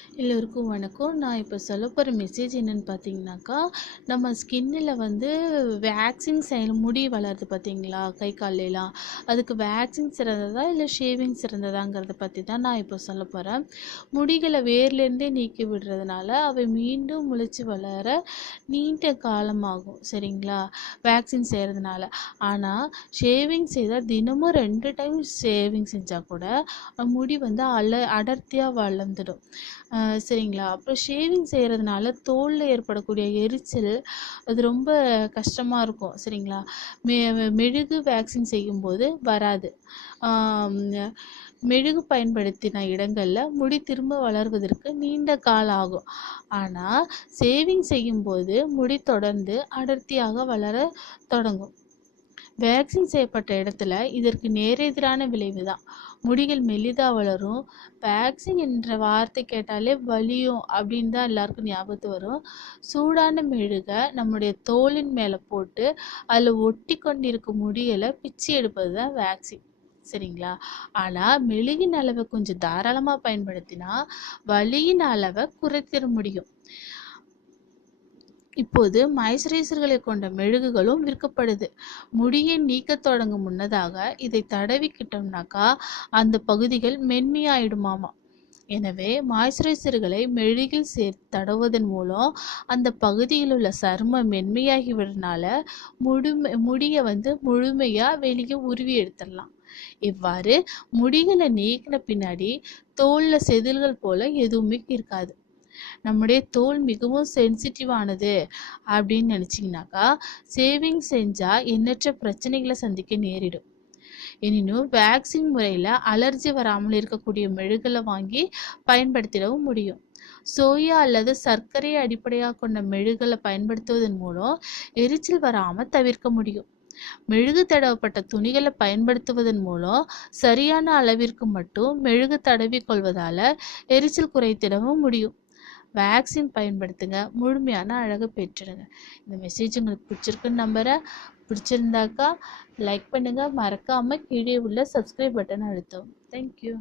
எல்லோருக்கும் வணக்கம். நான் இப்போ சொல்ல போகிற மெசேஜ் என்னன்னு பார்த்தீங்கன்னாக்கா நம்ம ஸ்கின்னில் வந்து வேக்சின் செய்ய முடி வளருது பார்த்தீங்களா? கை காலையெல்லாம் அதுக்கு வேக்சின் சிறந்ததா இல்லை ஷேவிங் சிறந்ததாங்கிறத பற்றி தான் நான் இப்போ சொல்ல போகிறேன் முடிகளை வேர்லேருந்தே நீக்கி விடுறதுனால அவை மீண்டும் முளைச்சி வளர நீண்ட காலமாகும். சரிங்களா? வேக்சின் செய்கிறதுனால ஆனால் ஷேவிங் செய்தால் தினமும் ரெண்டு டைம் ஷேவிங் செஞ்சால் கூட முடி வந்து அல அடர்த்தியாக வளர்ந்துடும். சரிங்களா. அப்புறம் ஷேவிங் செய்கிறதுனால தோலில் ஏற்படக்கூடிய எரிச்சல் அது ரொம்ப கஷ்டமாக இருக்கும் சரிங்களா. மெ மெழுகு வேக்சின் செய்யும்போது வராது. மெழுகு பயன்படுத்தின இடங்களில் முடி திரும்ப வளர்வதற்கு நீண்ட காலம் ஆகும். ஆனால் ஷேவிங் செய்யும்போது முடி தொடர்ந்து அடர்த்தியாக வளர தொடங்கும். வேக்சின் செய்யப்பட்ட இடத்துல இதற்கு நேரெதிரான விளைவு தான். முடிகள் மெலிதாக வளரும். வேக்சின் என்ற வார்த்தை கேட்டாலே வலியும் அப்படின்னு தான் எல்லாருக்கும் ஞாபகத்து வரும். சூடான மெழுகை நம்முடைய தோலின் மேலே போட்டு அதில் ஒட்டி கொண்டிருக்கும் முடிகளை பிச்சு எடுப்பது தான் வேக்சின் சரிங்களா? ஆனால் மெழுகின் அளவை கொஞ்சம் தாராளமாக பயன்படுத்தினா வலியின் அளவை குறைத்திட முடியும். இப்போது மாய்ஸ்சரைசர்களை கொண்ட மெழுகுகளும் விற்கப்படுது. முடியை நீக்க தொடங்கும் முன்னதாக இதை தடவிக்கிட்டோம்னாக்கா அந்த பகுதிகள் மென்மையாயிடுமாமா? எனவே மாய்ஸ்சரைசர்களை மெழுகில் சேர்த்து தடவுவதன் மூலம் அந்த பகுதியில் உள்ள சருமம் மென்மையாகி விடுறதுனால முழுமை முடியை வந்து முழுமையாக வெளியே உருவி எடுத்துடலாம். இவ்வாறு முடிகளை நீக்கின பின்னாடி தோலில் செதில்கள் போல எதுவுமே இருக்காது. நம்முடைய தோல் மிகவும் சென்சிட்டிவானது அப்படின்னு நினச்சிங்கனாக்கா சேவிங் செஞ்சால் எண்ணற்ற பிரச்சனைகளை சந்திக்க நேரிடும். எனினும் வேக்சின் முறையில் அலர்ஜி வராமல் இருக்கக்கூடிய மெழுகளை வாங்கி பயன்படுத்திடவும் முடியும். சோயா அல்லது சர்க்கரையை அடிப்படையாக கொண்ட மெழுகளை பயன்படுத்துவதன் மூலம் எரிச்சல் வராமல் தவிர்க்க முடியும். மெழுகு தடவப்பட்ட துணிகளை பயன்படுத்துவதன் மூலம் சரியான அளவிற்கு மட்டும் மெழுகு தடவி கொள்வதால எரிச்சல் குறைத்திடவும் முடியும். வேக்சின் பயன்படுத்துங்க. முழுமையான அழகை பெற்றுடுங்க. இந்த மெசேஜ் உங்களுக்கு பிடிச்சிருக்குன்னு நம்புகிறேன் பிடிச்சிருந்தாக்கா லைக் பண்ணுங்கள் மறக்காமல் கீழே உள்ள சப்ஸ்கிரைப் பட்டன் அழுத்தவும். தேங்க்யூ